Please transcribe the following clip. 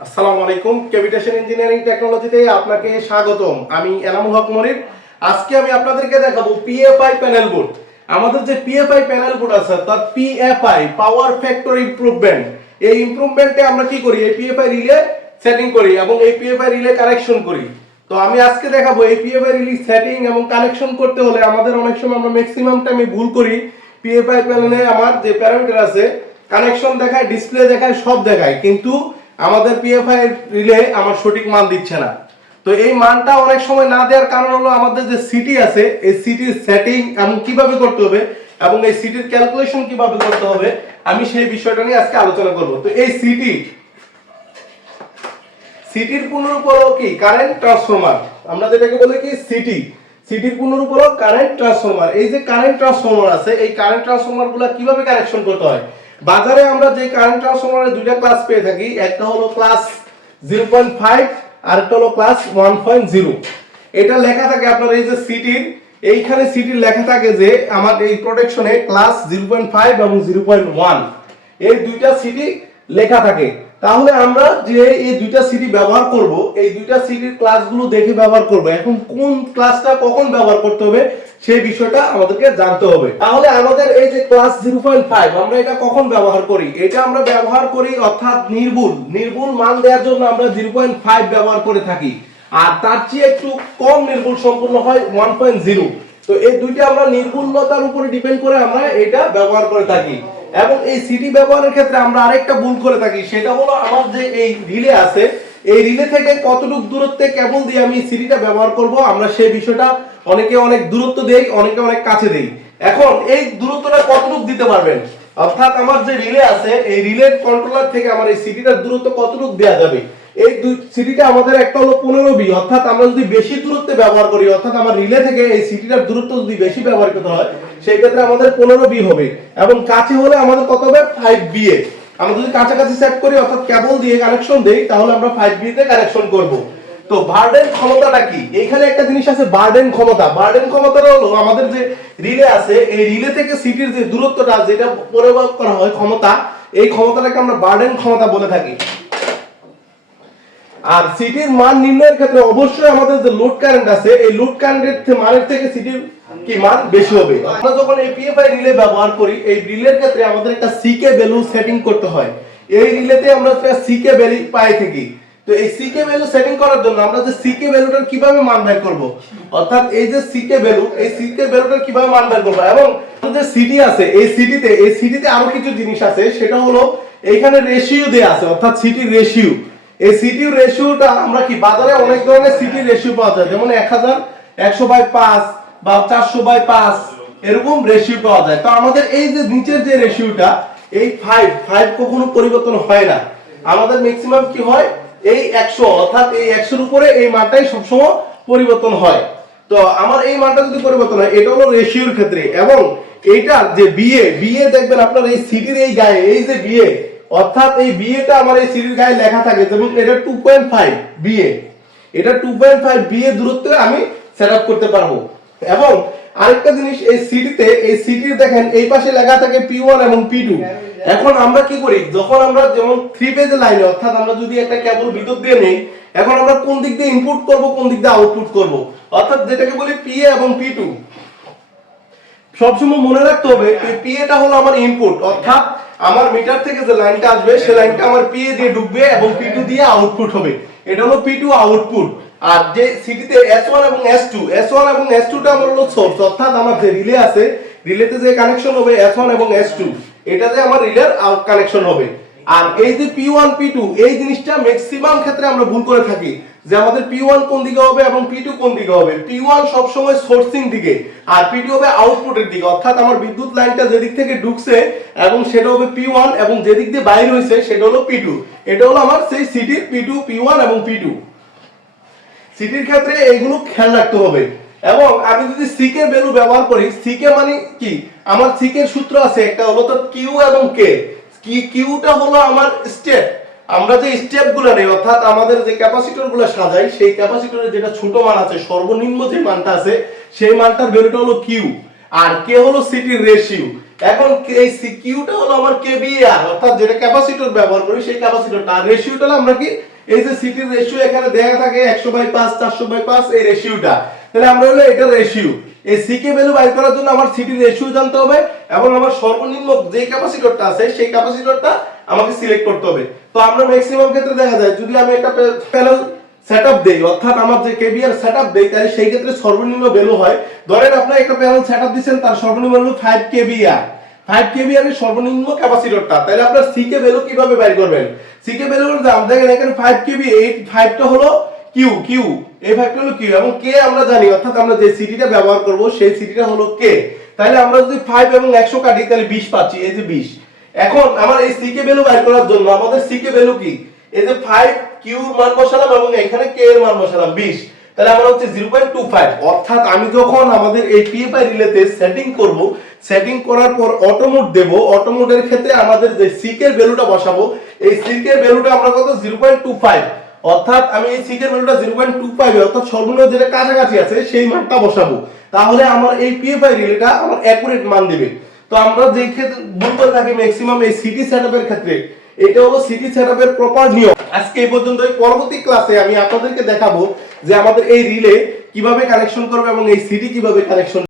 আসসালামু আলাইকুম। Cavitation engineering টেকনোলজিতে আপনাকে স্বাগতম। আমি এনামুল হক মনির। আজকে আমি আপনাদেরকে দেখাবো পিএফআই প্যানেল বোর্ড। আমাদের যে পিএফআই প্যানেল বোর্ড আছে তার পিএফআই পাওয়ার ফ্যাক্টর ইমপ্রুভমেন্ট, এই ইমপ্রুভমেন্টে আমরা কি করি, এই পিএফআই রিলে সেটিং করি এবং এই পিএফআই রিলে কানেকশন করি। তো আমি আজকে দেখাবো এই পিএফআই রিলে সেটিং এবং কানেকশন করতে হলে আমাদের অনেক সময় আমরা ম্যাক্সিমাম টাইমে ভুল করি। পিএফআই প্যানেলে আমার যে প্যারামিটার আছে, কানেকশন দেখায়, ডিসপ্লে দেখায়, সব দেখায়, কিন্তু আমাদের পিএফআই রিলে আমার সঠিক মান দিচ্ছে না। তো এই মানটা অনেক সময় না দেওয়ার কারণ হলো আমাদের যে সিটি আছে, এই সিটির সেটিং এবং কিভাবে করতে হবে এবং এই সিটির ক্যালকুলেশন কিভাবে করতে হবে, আমি সেই বিষয়টা নিয়ে আজকে আলোচনা করব। তো এই সিটির পূর্ণরূপ হলো কি, কারেন্ট ট্রান্সফরমার। আমরা যেটাকে বলি কি সিটির পূর্ণরূপ হলো কারেন্ট ট্রান্সফরমার। এই যে কারেন্ট ট্রান্সফরমার আছে, এই কারেন্ট ট্রান্সফরমার গুলা কিভাবে কানেকশন করতে হয়। বাজারে আমরা যে কারেন্ট ট্রান্সফরমারের দুইটা ক্লাস পেয়ে থাকি, একটা হলো ক্লাস 0.5 আর একটা হলো ক্লাস 1.0। এটা লেখা থাকে আপনার এই যে এইখানে সিটির লেখা থাকে যে আমার এই প্রোটেকশনে ক্লাস 0.5 এবং 0.1 এই দুইটা সিটি লেখা থাকে। তাহলে আমরা যে এই দুইটা সিটি ব্যবহার করব, এই দুইটা সিটির ক্লাসগুলো দেখে ব্যবহার করব। এখন কোন ক্লাসটা কখন ব্যবহার করতে হবে সেই বিষয়টা আমাদেরকে জানতে হবে। তাহলে আমাদের এই যে ক্লাস 0.5 আমরা এটা কখন ব্যবহার করি, এটা আমরা ব্যবহার করি অর্থাৎ নির্ভুল মান দেওয়ার জন্য আমরা 0.5 ব্যবহার করে থাকি। আর তার চেয়ে একটু কম নির্ভুল সম্পূর্ণ হয় 1.0। তো এই দুইটা আমরা নির্ভুলতার উপরে ডিপেন্ড করে আমরা এটা ব্যবহার করে থাকি। এবং এই সিটি ব্যবহারের ক্ষেত্রে আমরা আরেকটা ভুল করে থাকি, সেটা হলো আমার যে এই রিলে আছে, এই রিলে থেকে কতটুকু দূরত্বে কেবল দিয়ে আমি সিটিটা ব্যবহার করব, আমরা সেই বিষয়টা অনেকে অনেক দূরত্ব দেই, অনেকে অনেক কাছে দেই। এখন এই দূরত্বটা কতটুকু দিতে পারবেন, অর্থাৎ আমার যে রিলে আছে এই রিলের কন্ট্রোলার থেকে আমার এই সিটিটার দূরত্ব কতটুকু দেওয়া যাবে। এই সিটিটা আমাদের একটা হলো 15 বি, অর্থাৎ আমরা যদি বেশি দূরত্বে ব্যবহার করি, অর্থাৎ আমার রিলে থেকে এই সিটিটার দূরত্ব যদি বেশি ব্যবহার করতে হয়, সেই ক্ষেত্রে আমাদের 15 বি হবে। এবং কাছে হলে আমাদের কত হবে, 5 বি এ। আমরা যদি কাছাকাছি সেট করি অর্থাৎ কেবল দিয়ে কানেকশন দেই, তাহলে আমরা 5 বি তে কানেকশন করব। তো বার্ডেন ক্ষমতাটা কি, এইখানে একটা জিনিস আছে বার্ডেন ক্ষমতা। বার্ডেন ক্ষমতাটা হলো আমাদের যে রিলে আছে, এই রিলে থেকে সিটির যে দূরত্বটা যেটা পরিমাপ করা হয় ক্ষমতা, এই ক্ষমতাটাকে আমরা বার্ডেন ক্ষমতা বলে থাকি। আর সিটির মান নির্ণয়ের ক্ষেত্রে অবশ্যই আমাদের যে লোড কারেন্ট আছে, এই লোড কারেন্টের মানের থেকে সিটির কি মান বেশি হবে। আমরা যখন এই পিএফআই রিলে ব্যবহার করি, এই রিলের ক্ষেত্রে আমাদের একটা সিকে ভ্যালু সেটিং করতে হয়। এই রিলেতে আমরা একটা সিকে ভ্যালু পাই থাকি। তো এই সিকে ভ্যালু সেটিং করার জন্য আমরা যে সিকে ভ্যালুটার কিভাবে মান বের করব, অর্থাৎ এই যে সিকে ভ্যালু, এই সিকে ভ্যালুটার কিভাবে মান বের করব। এবং যে সিটি আছে, এই সিটিতে আরো কিছু জিনিস আছে, সেটা হলো এইখানে রেশিও দেয়া আছে, অর্থাৎ সিটির রেশিও। এই সিটির রেশিওটা আমরা কি, বাজারে অনেক ধরনের সিটির রেশিও পাওয়া যায়, যেমন 1100/5 বা 400/5 এরকম রেশিও পাওয়া যায়। তো আমাদের এই যে নিচের যে রেশিওটা, এই 5 কখনো পরিবর্তন হয় না। আমাদের ম্যাক্সিমাম কি হয়, এই 100, অর্থাৎ এই 100 এর উপরে এই মানটাই সবসময় পরিবর্তন হয়। তো আমার এই মানটা যদি পরিবর্তন হয়, এটা হলো রেশিওর ক্ষেত্রে। এবং এইটা যে বিএ দেখবেন আপনার এই সিটির এই গায়ে এই যে বিএ, অর্থাৎ এই বিএটা আমার এই সিটির গায়ে লেখা থাকে, যেমন এটা 2.5 বিএ, এটা 2.5 বিএ দূরত্বে আমি সেটআপ করতে পারবো। এবং আরেকটা জিনিস, এই সিটির দেখেন এই পাশে লেখা থাকে P1 এবং P2। এখন আমরা কি করি, যখন আমরা যেমন 3 ফেজ লাইনে, অর্থাৎ আমরা যদি একটা কেবল বিদ্যুৎ দিয়ে নেই, এখন আমরা কোন দিক দিয়ে ইনপুট করব, কোন দিক দিয়ে আউটপুট করব, অর্থাৎ যেটাকে বলি PA এবং P2। সবসময় মনে রাখতে হবে পিএটা হলো আমার ইনপুট, অর্থাৎ আমার মিটার থেকে যে লাইনটা আসবে সেই লাইনটা আমার পিএ দিয়ে ঢুকবে এবং P2 দিয়ে আউটপুট হবে। এটা হলো P2 আউটপুট। আর যে সিটিতে S1 এবং S2 টা আমার হলো সোর্স, অর্থাৎ আমার যে রিলে আছে, রিলেতে যে কানেকশন হবে S1 এবং S2, এটাতে আমার রিলের আউট কানেকশন হবে। আর এই যে P1 P2 এই জিনিসটা ম্যাক্সিমাম ক্ষেত্রে আমরা ভুল করে থাকি, যে আমাদের P1 কোন দিকে হবে এবং P2 কোন দিকে হবে। P1 সব সময় সোর্সিং দিকে আর P2 হবে আউটপুটের দিকে, অর্থাৎ আমার বিদ্যুৎ লাইনটা যেদিক থেকে ঢুকছে এবং সেটা হবে P1 এবং যেদিক দিয়ে বাইরে হইছে সেটা হলো P2। এটা হলো আমার সেই সিটির P2, P1 এবং P2। সিটির ক্ষেত্রে এইগুলো খেয়াল রাখতে হবে। এবং আমি যদি সিকে ভ্যালু ব্যবহার করি, সিকে মানে কি, আমার সিকের সূত্র আছে একটা, হলো তো কিউ এবং কে। কিউটা হলো আমার স্টেপ, আমরা যে স্টেপগুলো নেই, অর্থাৎ আমাদের যে ক্যাপাসিটরগুলো সাজাই, সেই ক্যাপাসিটরের যেটা ছোট মান আছে, সর্বনিম্ন যে মানটা আছে, সেই মানটার ভ্যালুটা হলো কিউ। আর কে হলো সিটির রেশিও। এখন এই কিউটা হলো আমার কেভিআর, অর্থাৎ যেটা ক্যাপাসিটর ব্যবহার করি সেই ক্যাপাসিটরটা। আর রেশিওটা হলো আমরা কি, এই যে সিটির রেশিও এখানে দেয়া থাকে 100/5 400/5 এই রেশিওটা, তাহলে আমরা হলো এটা রেশিও। এই সিকে ভ্যালু বাইর করার জন্য আমার সিটির রেশিও জানতে হবে এবং আমার সর্বনিম্ন যে ক্যাপাসিটরটা আছে সেই ক্যাপাসিটরটা আমাকে সিলেক্ট করতে হবে। তো আমরা ম্যাক্সিমাম ক্ষেত্রে দেখা যায় যদি আমি একটা প্যানেল সেটআপ দেই, অর্থাৎ আমার যে কেভিআর সেটআপ দেই, তাহলে সেই ক্ষেত্রে সর্বনিম্ন ভ্যালু হয়, ধরেন আপনি একটা প্যানেল সেটআপ দিবেন, তার সর্বনিম্ন ভ্যালু 5 কেভিআর। 5 কেভিআর এর সর্বনিম্ন ক্যাপাসিটরটা, তাহলে আপনার সিকে ভ্যালু কিভাবে বের করবেন? সিকে ভ্যালু দেখেন এখানে 5 কেভি, এই 5টা হলো কিউ, কিউ এই 5টা হলো কিউ, এবং কে আমরা জানি, অর্থাৎ আমরা যে সিটিটা ব্যবহার করব সেই সিটিটা হলো কে। তাহলে আমরা যদি 5 এবং 100 কাটি তাহলে 20 পাচ্ছি, এই যে 20। এখন আমার এই সিকে ভ্যালু বের করার জন্য আমাদের সিকে ভ্যালু কি, এই যে 5 কিউ মান বসালাম এবং এখানে কে এর মান বসালাম 20, তাহলে আমার হচ্ছে 0.25। অর্থাৎ আমি যখন আমাদের এই পিএফআই রিলেতে সেটিং করব, সেটিং করার পর অটো মোড দেব, অটো মোডের ক্ষেত্রে আমাদের যে সিক এর ভ্যালুটা বসাবো, এই সিক এর ভ্যালুটা আমরা কত 0.25, অর্থাৎ আমি এই সিক এর ভ্যালুটা 0.25 অর্থাৎ সর্বনিম্ন যেটা কাছাকাছি আছে সেই মানটা বসাবো, তাহলে আমার এই পিএফআই রিলেটা আমার অ্যাকুরেট মান দিবে। তো আমরা যে ক্ষেত্রে ভুল করে থাকি ম্যাক্সিমাম এই সিটি সেটআপের ক্ষেত্রে, এটা হলো সিটি সেটআপের প্রপার নিয়ম। আজকে এই পর্যন্তই, পরবর্তী ক্লাসে আমি আপনাদেরকে দেখাবো যে আমাদের এই রিলে কিভাবে কানেকশন করবে এবং এই সিটি কিভাবে কানেকশন